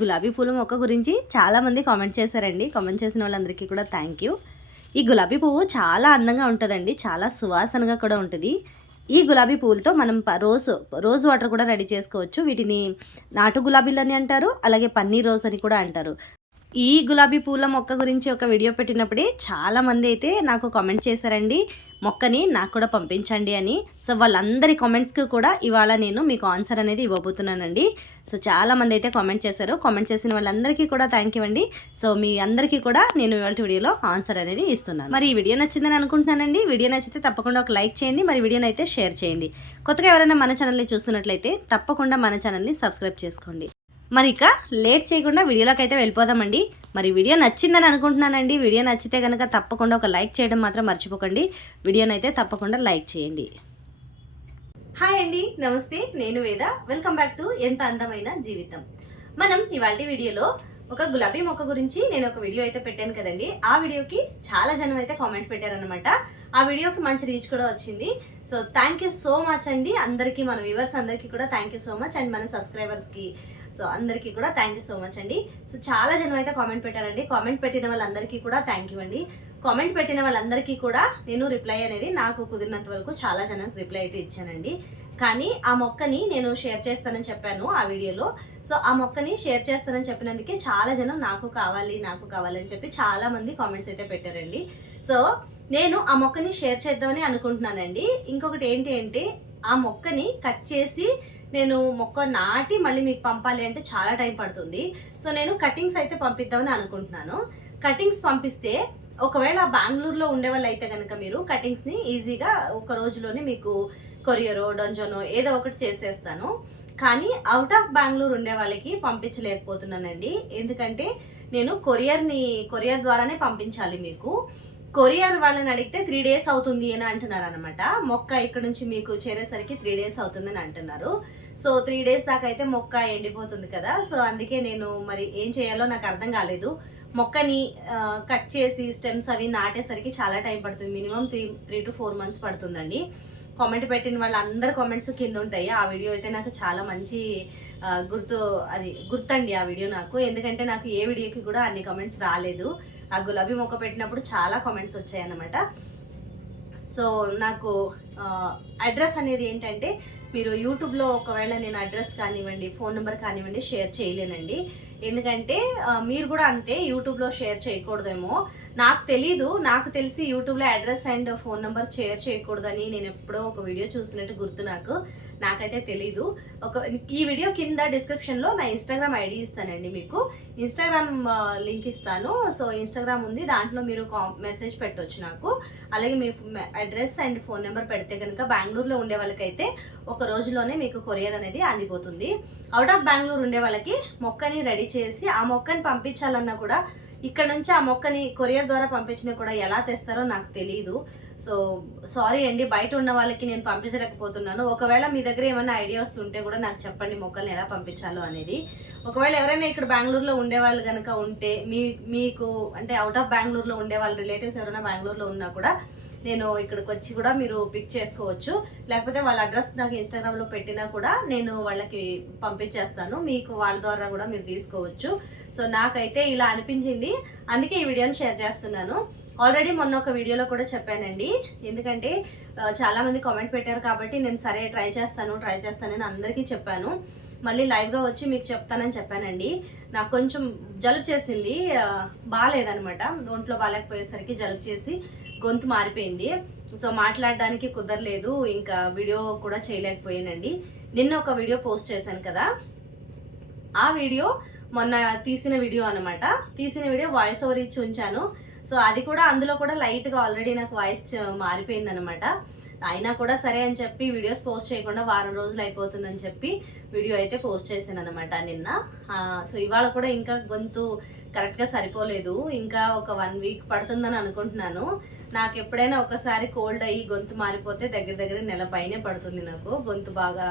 గులాబీ పూల మొక్క గురించి చాలామంది కామెంట్ చేశారండి. కామెంట్ చేసిన వాళ్ళందరికీ కూడా థ్యాంక్ యూ ఈ గులాబీ పువ్వు చాలా అందంగా ఉంటుందండి. చాలా సువాసనగా కూడా ఉంటుంది. ఈ గులాబీ పువ్వులతో మనం ప- రోజ్ రోజ్ వాటర్ కూడా రెడీ చేసుకోవచ్చు. వీటిని నాటు గులాబీలు అని అంటారు అలాగే పన్నీర్ రోజ్ అని కూడా అంటారు. ఈ గులాబీ పూల మొక్క గురించి ఒక వీడియో పెట్టినప్పుడే చాలా మంది అయితే నాకు కామెంట్ చేశారండి మొక్కని నాకు కూడా పంపించండి అని. సో వాళ్ళందరి కామెంట్స్కి కూడా ఇవాళ నేను మీకు ఆన్సర్ అనేది ఇవ్వబోతున్నానండి. సో చాలా మంది అయితే కామెంట్ చేశారు కామెంట్ చేసిన వాళ్ళందరికీ కూడా థ్యాంక్ యూ అండి. సో మీ అందరికీ కూడా నేను ఇవాళ వీడియోలో ఆన్సర్ అనేది ఇస్తున్నాను. మరి ఈ వీడియో నచ్చిందని అనుకుంటున్నానండి. వీడియో నచ్చితే తప్పకుండా ఒక లైక్ చేయండి మరి వీడియోని అయితే షేర్ చేయండి. కొత్తగా ఎవరైనా మన ఛానల్ని చూస్తున్నట్లయితే తప్పకుండా మన ఛానల్ని సబ్స్క్రైబ్ చేసుకోండి. మరి ఇక లేట్ చేయకుండా వీడియోలోకి అయితే వెళ్ళిపోదామండి. మరి వీడియో నచ్చిందని అనుకుంటున్నానండి. వీడియో నచ్చితే కనుక తప్పకుండా ఒక లైక్ చేయడం మాత్రం మర్చిపోకండి. వీడియోని అయితే తప్పకుండా లైక్ చేయండి. హాయ్ అండి. నమస్తే. నేను వేద. వెల్కమ్ బ్యాక్ టు ఎంత అందమైన జీవితం. మనం ఇవాళ వీడియోలో ఒక గులాబీ మొక్క గురించి నేను ఒక వీడియో అయితే పెట్టాను కదండి. ఆ వీడియోకి చాలా జనం అయితే కామెంట్ పెట్టారనమాట ఆ వీడియోకి మంచి రీచ్ కూడా వచ్చింది. So thank you so much అండి. అందరికీ మన వ్యూవర్స్ అందరికీ కూడా thank you so much and మన సబ్స్క్రైబర్స్కి సో అందరికీ కూడా థ్యాంక్ యూ సో మచ్ అండి. సో చాలా జనం అయితే కామెంట్ పెట్టారండి. కామెంట్ పెట్టిన వాళ్ళందరికీ కూడా థ్యాంక్ యూ అండి. కామెంట్ పెట్టిన వాళ్ళందరికీ కూడా నేను రిప్లై అనేది నాకు కుదిరినంత వరకు చాలా జనానికి రిప్లై అయితే ఇచ్చానండి. కానీ ఆ మొక్కని నేను షేర్ చేస్తానని చెప్పాను ఆ వీడియోలో. సో ఆ మొక్కని షేర్ చేస్తానని చెప్పినందుకే చాలా జనం నాకు కావాలి నాకు కావాలి అని చెప్పి చాలా మంది కామెంట్స్ అయితే పెట్టారండి. సో నేను ఆ మొక్కని షేర్ చేద్దామని అనుకుంటున్నానండి. ఇంకొకటి ఏంటి అంటే ఆ మొక్కని కట్ చేసి నేను మొక్క నాటి మళ్ళీ మీకు పంపాలి అంటే చాలా టైం పడుతుంది. సో నేను కటింగ్స్ అయితే పంపిద్దామని అనుకుంటున్నాను. కటింగ్స్ పంపిస్తే ఒకవేళ బెంగళూరులో ఉండే వాళ్ళు అయితే కనుక మీరు కటింగ్స్ని ఈజీగా ఒక రోజులోనే మీకు కొరియరో డొంజోనో ఏదో ఒకటి చేసేస్తాను. కానీ అవుట్ ఆఫ్ బెంగళూరు ఉండే వాళ్ళకి పంపించలేకపోతున్నానండి. ఎందుకంటే నేను కొరియర్ని కొరియర్ ద్వారానే పంపించాలి మీకు. కొరియర్ వాళ్ళని అడిగితే త్రీ డేస్ అవుతుంది అని అంటున్నారు అనమాట మొక్క ఇక్కడ నుంచి మీకు చేరేసరికి త్రీ డేస్ అవుతుందని అంటున్నారు. సో త్రీ డేస్ దాకా అయితే మొక్క ఎండిపోతుంది కదా. సో అందుకే నేను మరి ఏం చేయాలో నాకు అర్థం కాలేదు. మొక్కని కట్ చేసి స్టెమ్స్ అవి నాటేసరికి చాలా టైం పడుతుంది. Minimum three three two four months పడుతుందండి. కామెంట్ పెట్టిన వాళ్ళందరి కామెంట్స్ కింద ఉంటాయి. ఆ వీడియో అయితే నాకు చాలా మంచి గుర్తు అది గుర్తండి ఆ వీడియో నాకు. ఎందుకంటే నాకు ఏ వీడియోకి కూడా అన్ని కామెంట్స్ రాలేదు. ఆ గులాబీ మొక్క పెట్టినప్పుడు చాలా కామెంట్స్ వచ్చాయి అన్నమాట సో నాకు అడ్రస్ అనేది ఏంటంటే మీరు యూట్యూబ్లో ఒకవేళ నేను అడ్రస్ కానివ్వండి ఫోన్ నెంబర్ కానివ్వండి షేర్ చేయలేనండి. ఎందుకంటే మీరు కూడా అంతే యూట్యూబ్లో షేర్ చేయకూడదేమో. నాకు తెలీదు నాకు తెలిసి యూట్యూబ్లో address and phone number share చేయకూడదని నేను ఎప్పుడో ఒక వీడియో చూసినట్టు గుర్తు నాకు. నాకైతే తెలీదు. ఒక ఈ వీడియో కింద డిస్క్రిప్షన్లో నా ఇన్స్టాగ్రామ్ ఐడి ఇస్తానండి మీకు. ఇన్స్టాగ్రామ్ లింక్ ఇస్తాను. సో ఇన్స్టాగ్రామ్ ఉంది. దాంట్లో మీరు మెసేజ్ పెట్టొచ్చు నాకు. అలాగే మీ అడ్రస్ అండ్ ఫోన్ నెంబర్ పెడితే కనుక బెంగళూరులో ఉండే వాళ్ళకైతే ఒక రోజులోనే మీకు కొరియర్ అనేది అందిపోతుంది. అవుట్ ఆఫ్ బెంగళూరు ఉండే వాళ్ళకి మొక్కని రెడీ చేసి ఆ మొక్కని పంపించాలన్నా కూడా ఇక్కడ నుంచి ఆ మొక్కని కొరియర్ ద్వారా పంపించినా కూడా ఎలా తెస్తారో నాకు తెలియదు సో సారీ అండి బయట ఉన్న వాళ్ళకి నేను పంపించలేకపోతున్నాను. ఒకవేళ మీ దగ్గర ఏమైనా ఐడియాస్ ఉంటే కూడా నాకు చెప్పండి మొక్కల్ని ఎలా పంపించాలో అనేది. ఒకవేళ ఎవరైనా ఇక్కడ బెంగళూరులో ఉండే వాళ్ళు కనుక ఉంటే మీ మీకు అంటే అవుట్ ఆఫ్ బెంగళూరులో ఉండే వాళ్ళ రిలేటివ్స్ ఎవరైనా బెంగళూరులో ఉన్నా కూడా నేను ఇక్కడికి వచ్చి కూడా మీరు పిక్ చేసుకోవచ్చు. లేకపోతే వాళ్ళ అడ్రస్ నాకు ఇన్స్టాగ్రామ్లో పెట్టినా కూడా నేను వాళ్ళకి పంపించేస్తాను. మీకు వాళ్ళ ద్వారా కూడా మీరు తీసుకోవచ్చు. సో నాకైతే ఇలా అనిపించింది. అందుకే ఈ వీడియోని షేర్ చేస్తున్నాను. ఆల్రెడీ మొన్న ఒక వీడియోలో కూడా చెప్పానండి. ఎందుకంటే చాలామంది కామెంట్ పెట్టారు కాబట్టి నేను సరే ట్రై చేస్తాను ట్రై చేస్తానని అందరికీ చెప్పాను. మళ్ళీ లైవ్గా వచ్చి మీకు చెప్తానని చెప్పానండి. నాకు కొంచెం జలుబు చేసింది. బాగాలేదనమాట ఒంట్లో బాగాలేకపోయేసరికి జలుబు చేసి గొంతు మారిపోయింది. సో మాట్లాడడానికి కుదరలేదు. ఇంకా వీడియో కూడా చేయలేకపోయానండి. నిన్న ఒక వీడియో పోస్ట్ చేశాను కదా. ఆ వీడియో మొన్న తీసిన వీడియో అనమాట తీసిన వీడియో వాయిస్ ఓవర్ ఇచ్చి ఉంచాను. సో అది కూడా అందులో కూడా లైట్గా ఆల్రెడీ నాకు వాయిస్ మారిపోయింది అనమాట అయినా కూడా సరే అని చెప్పి వీడియోస్ పోస్ట్ చేయకుండా వారం రోజులు అయిపోతుందని చెప్పి వీడియో అయితే పోస్ట్ చేశాను అనమాట నిన్న సో ఇవాళ కూడా ఇంకా గొంతు కరెక్ట్గా సరిపోలేదు. ఇంకా ఒక వన్ వీక్ పడుతుందని అనుకుంటున్నాను. నాకు ఎప్పుడైనా ఒకసారి కోల్డ్ అయ్యి గొంతు మారిపోతే దగ్గర దగ్గర నెల పైనే పడుతుంది నాకు. గొంతు బాగా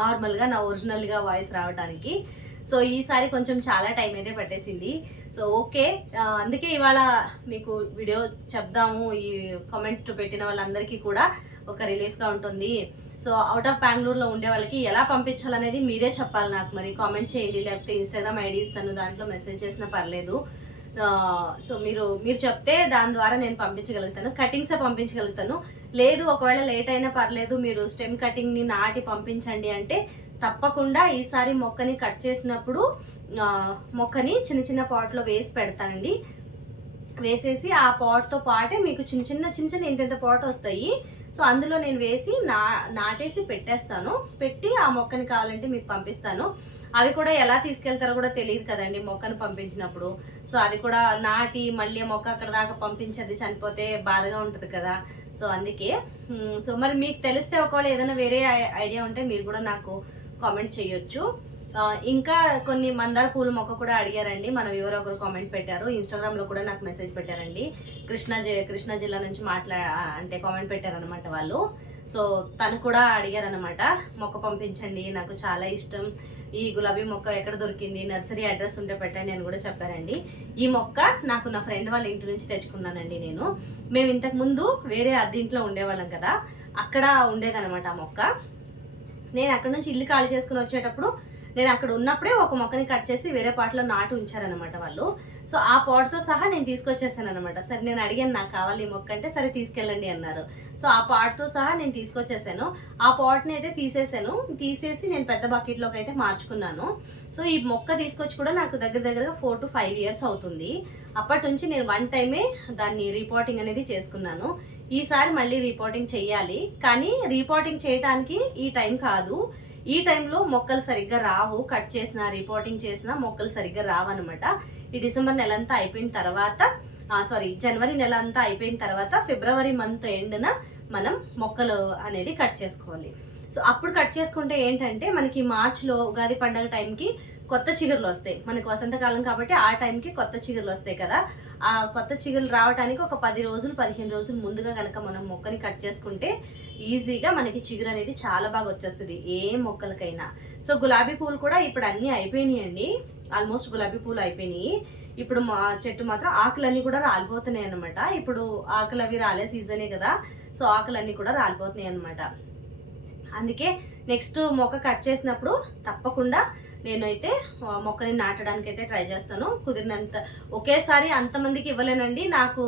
నార్మల్గా నా ఒరిజినల్గా వాయిస్ రావడానికి సో ఈసారి కొంచెం చాలా టైం అయితే పట్టేసింది. సో ఓకే అందుకే ఇవాళ మీకు వీడియో చెప్దాము. ఈ కామెంట్ పెట్టిన వాళ్ళందరికీ కూడా ఒక రిలీఫ్గా ఉంటుంది. సో అవుట్ ఆఫ్ బెంగళూరులో ఉండే వాళ్ళకి ఎలా పంపించాలనేది మీరే చెప్పాలి నాకు. మరి కామెంట్ చేయండి. లేకపోతే ఇన్స్టాగ్రామ్ ఐడి ఇస్తాను. దాంట్లో మెసేజ్ చేసినా పర్లేదు. సో మీరు మీరు చెప్తే దాని ద్వారా నేను పంపించగలుగుతాను. కటింగ్సే పంపించగలుగుతాను. లేదు ఒకవేళ లేట్ అయినా పర్లేదు మీరు స్టెమ్ కటింగ్ని నాటి పంపించండి అంటే తప్పకుండా ఈసారి మొక్కని కట్ చేసినప్పుడు మొక్కని చిన్న చిన్న పాట్లో వేసి పెడతానండి. వేసేసి ఆ పాట్తో పాటే మీకు చిన్న చిన్న చిన్న చిన్న ఇంత ఇంత పాట్ వస్తాయి. సో అందులో నేను వేసి నా నాటేసి పెట్టేస్తాను. పెట్టి ఆ మొక్కని కావాలంటే మీకు పంపిస్తాను. అవి కూడా ఎలా తీసుకెళ్తారో కూడా తెలియదు కదండి మొక్కను పంపించినప్పుడు. సో అది కూడా నాటి మళ్ళీ మొక్క అక్కడ దాకా పంపించేది చనిపోతే బాధగా ఉంటుంది కదా. సో అందుకే సో మరి మీకు తెలిస్తే ఒకవేళ ఏదైనా వేరే ఐ- ఐడియా ఉంటే మీరు కూడా నాకు కామెంట్ చేయొచ్చు. ఇంకా కొన్ని మందార పూల మొక్క కూడా అడిగారండి. మన వివర ఒకరు కామెంట్ పెట్టారు. ఇన్స్టాగ్రామ్లో కూడా నాకు మెసేజ్ పెట్టారండి. కృష్ణా జి కృష్ణా జిల్లా నుంచి మాట్లా అంటే కామెంట్ పెట్టారనమాట వాళ్ళు. సో తను కూడా అడిగారనమాట మొక్క పంపించండి నాకు చాలా ఇష్టం. ఈ గులాబీ మొక్క ఎక్కడ దొరికింది? నర్సరీ అడ్రస్ ఉంటే పెట్టండి అని కూడా చెప్పారండి. ఈ మొక్క నాకు నా ఫ్రెండ్ వాళ్ళ ఇంటి నుంచి తెచ్చుకున్నానండి నేను. మేము ఇంతకుముందు వేరే అద్దీంట్లో ఉండేవాళ్ళం కదా అక్కడ ఉండేదనమాట ఆ మొక్క. నేను అక్కడ నుంచి ఇల్లు ఖాళీ చేసుకుని వచ్చేటప్పుడు నేను అక్కడ ఉన్నప్పుడే ఒక మొక్కని కట్ చేసి వేరే పాటలో నాటు ఉంచారనమాట వాళ్ళు. సో ఆ పాట్తో సహా నేను తీసుకొచ్చేసాను అనమాట సరే నేను అడిగాను నాకు కావాలి ఈ మొక్క అంటే సరే తీసుకెళ్ళండి అన్నారు. సో ఆ పాట్తో సహా నేను తీసుకొచ్చేసాను. ఆ పాట్ని అయితే తీసేసాను. తీసేసి నేను పెద్ద బకెట్లోకి అయితే మార్చుకున్నాను. సో ఈ మొక్క తీసుకొచ్చి కూడా నాకు దగ్గర దగ్గరగా ఫోర్ టు ఫైవ్ ఇయర్స్ అవుతుంది. అప్పటి నుంచి నేను వన్ టైమే దాన్ని రిపోర్టింగ్ అనేది చేసుకున్నాను. ఈసారి మళ్ళీ రిపోర్టింగ్ చేయాలి. కానీ రిపోర్టింగ్ చేయడానికి ఈ టైం కాదు. ఈ టైంలో మొక్కలు సరిగ్గా రావు కట్ చేసిన రిపోర్టింగ్ చేసిన మొక్కలు సరిగ్గా రావన్నమాట. ఈ డిసెంబర్ నెల అంతా అయిపోయిన తర్వాత సారీ జనవరి నెల అంతా అయిపోయిన తర్వాత ఫిబ్రవరి మంత్ ఎండ్న మనం మొక్కలు అనేది కట్ చేసుకోవాలి. సో అప్పుడు కట్ చేసుకుంటే ఏంటంటే మనకి మార్చ్లో ఉగాది పండగ టైంకి కొత్త చిగురులు వస్తాయి. మనకి వసంతకాలం కాబట్టి ఆ టైంకి కొత్త చిగురులు వస్తాయి కదా. ఆ కొత్త చిగురులు రావడానికి ఒక పది రోజులు పదిహేను రోజులు ముందుగా కనుక మనం మొక్కని కట్ చేసుకుంటే ఈజీగా మనకి చిగురు అనేది చాలా బాగా వచ్చేస్తుంది. ఏ మొక్కలకైనా. సో గులాబీ పూలు కూడా ఇప్పుడు అన్నీ అయిపోయినాయండి. ఆల్మోస్ట్ గులాబీ పూలు అయిపోయినాయి. ఇప్పుడు మా చెట్టు మాత్రం ఆకులన్నీ కూడా రాలిపోతున్నాయి అనమాట ఇప్పుడు ఆకులు అవి రాలే సీజనే కదా. సో ఆకులన్నీ కూడా రాలిపోతున్నాయి అనమాట అందుకే నెక్స్ట్ మొక్క కట్ చేసినప్పుడు తప్పకుండా నేనైతే మొక్కని నాటడానికి అయితే ట్రై చేస్తాను. కుదిరినంత ఒకేసారి అంతమందికి ఇవ్వలేనండి. నాకు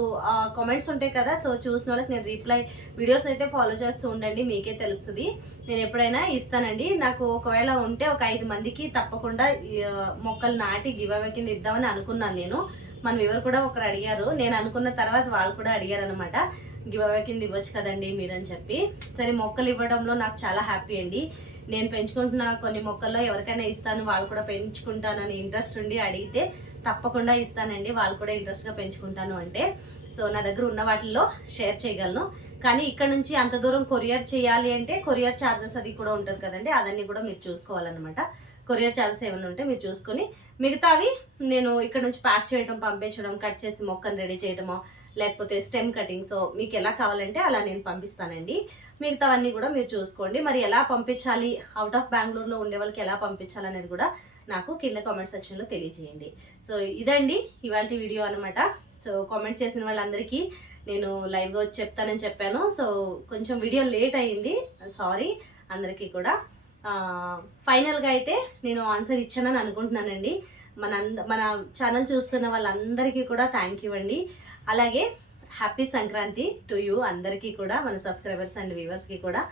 కామెంట్స్ ఉంటాయి కదా సో చూసిన వాళ్ళకి నేను రీప్లై వీడియోస్ అయితే ఫాలో చేస్తూ ఉండండి మీకే తెలుస్తుంది. నేను ఎప్పుడైనా ఇస్తానండి. నాకు ఒకవేళ ఉంటే ఒక ఐదు మందికి తప్పకుండా మొక్కలు నాటి గివ్ అవే కింద ఇద్దామని అనుకున్నాను నేను. మన ఎవరు కూడా ఒకరు అడిగారు. నేను అనుకున్న తర్వాత వాళ్ళు కూడా అడిగారు అనమాట గివ్ అవే కింద ఇవ్వచ్చు కదండి మీరని చెప్పి. సరే మొక్కలు ఇవ్వడంలో నాకు చాలా హ్యాపీ అండి. నేను పెంచుకుంటున్న కొన్ని మొక్కల్లో ఎవరికైనా ఇస్తాను వాళ్ళు కూడా పెంచుకుంటానని ఇంట్రెస్ట్ ఉండి అడిగితే తప్పకుండా ఇస్తానండి. వాళ్ళు కూడా ఇంట్రెస్ట్గా పెంచుకుంటాను అంటే. సో నా దగ్గర ఉన్న వాటిల్లో షేర్ చేయగలను. కానీ ఇక్కడ నుంచి అంత దూరం కొరియర్ చేయాలి అంటే కొరియర్ ఛార్జెస్ అది కూడా ఉంటుంది కదండి. అదన్నీ కూడా మీరు చూసుకోవాలన్నమాట. కొరియర్ ఛార్జెస్ ఏమైనా ఉంటే మీరు చూసుకొని మిగతావి నేను ఇక్కడ నుంచి ప్యాక్ చేయడం పంపించడం కట్ చేసి మొక్కను రెడీ చేయడమో లేకపోతే స్టెమ్ కటింగ్ సో మీకు ఎలా కావాలంటే అలా నేను పంపిస్తానండి. మిగతావన్నీ కూడా మీరు చూసుకోండి. మరి ఎలా పంపించాలి? అవుట్ ఆఫ్ బెంగళూరులో ఉండే వాళ్ళకి ఎలా పంపించాలి అనేది కూడా నాకు కింద కామెంట్ సెక్షన్లో తెలియజేయండి. సో ఇదండి ఇవాళ వీడియో అనమాట సో కామెంట్ చేసిన వాళ్ళందరికీ నేను లైవ్గా వచ్చి చెప్తానని చెప్పాను. సో కొంచెం వీడియో లేట్ అయింది. సారీ అందరికీ కూడా. ఫైనల్గా అయితే నేను ఆన్సర్ ఇచ్చానని అనుకుంటున్నానండి. మన అంద మన ఛానల్ చూస్తున్న వాళ్ళందరికీ కూడా థ్యాంక్ యూ అండి. అలాగే హ్యాపీ సంక్రాంతి టు యూ అందరికీ కూడా మన సబ్స్క్రైబర్స్ అండ్ వ్యూవర్స్కి కూడా.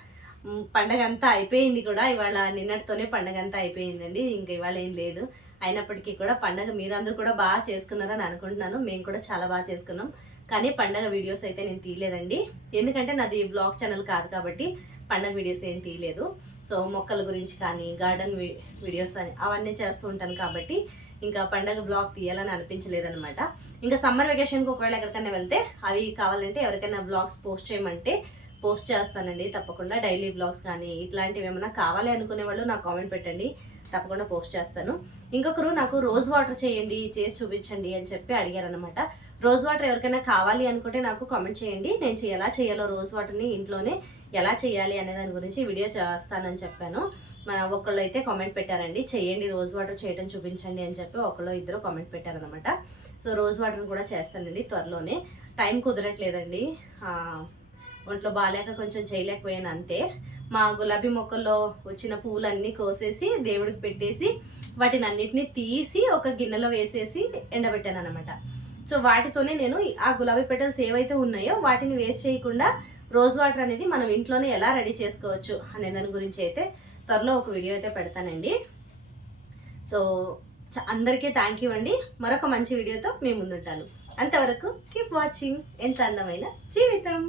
పండగ అంతా అయిపోయింది కూడా. ఇవాళ నిన్నటితోనే పండగ అంతా అయిపోయిందండి. ఇంక ఇవాళ ఏం లేదు. అయినప్పటికీ కూడా పండగ మీరందరూ కూడా బాగా చేసుకున్నారని అనుకుంటున్నాను. మేము కూడా చాలా బాగా చేసుకున్నాం. కానీ పండగ వీడియోస్ అయితే నేను తీయలేదండి. ఎందుకంటే నాది బ్లాగ్ ఛానల్ కాదు కాబట్టి పండగ వీడియోస్ ఏం తీయలేదు. సో మొక్కల గురించి కానీ గార్డెన్ వీడియోస్ అని అవన్నీ చేస్తూ ఉంటాను కాబట్టి ఇంకా పండగ బ్లాగ్ తీయాలని అనిపించలేదనమాట ఇంకా సమ్మర్ వెకేషన్కి ఒకవేళ ఎక్కడికైనా వెళ్తే అవి కావాలంటే ఎవరికైనా బ్లాగ్స్ పోస్ట్ చేయమంటే పోస్ట్ చేస్తానండి. తప్పకుండా డైలీ బ్లాగ్స్ కానీ ఇట్లాంటివి ఏమైనా కావాలి అనుకునే వాళ్ళు నాకు కామెంట్ పెట్టండి. తప్పకుండా పోస్ట్ చేస్తాను. ఇంకొకరు నాకు రోజ్ వాటర్ చేయండి చేసి చూపించండి అని చెప్పి అడిగారనమాట రోజ్ వాటర్ ఎవరికైనా కావాలి అనుకుంటే నాకు కామెంట్ చేయండి. నేను ఎలా చేయాలో రోజ్ వాటర్ని ఇంట్లోనే ఎలా చేయాలి అనే దాని గురించి వీడియో చేస్తానని చెప్పాను. మన ఒకళ్ళు అయితే కామెంట్ పెట్టారండి. చేయండి రోజ్ వాటర్ చేయడం చూపించండి అని చెప్పి ఒకళ్ళు ఇద్దరు కామెంట్ పెట్టారనమాట సో రోజ్ వాటర్ కూడా చేస్తానండి త్వరలోనే. టైం కుదరట్లేదండి. ఒంట్లో బాగాలేక కొంచెం చేయలేకపోయాను అంతే. మా గులాబీ మొక్కల్లో వచ్చిన పూలన్నీ కోసేసి దేవుడికి పెట్టేసి వాటిని అన్నిటినీ తీసి ఒక గిన్నెలో వేసేసి ఎండబెట్టాను అనమాట సో వాటితోనే నేను ఆ గులాబీ పెటల్స్ ఏవైతే ఉన్నాయో వాటిని వేస్ట్ చేయకుండా రోజ్ వాటర్ అనేది మనం ఇంట్లోనే ఎలా రెడీ చేసుకోవచ్చు అనే దాని గురించి అయితే త్వరలో ఒక వీడియో అయితే పెడతానండి. సో అందరికీ థ్యాంక్ యూ అండి. మరొక మంచి వీడియోతో మీ ముందుంటాను. అంతవరకు కీప్ వాచింగ్ ఎంత అందమైన జీవితం.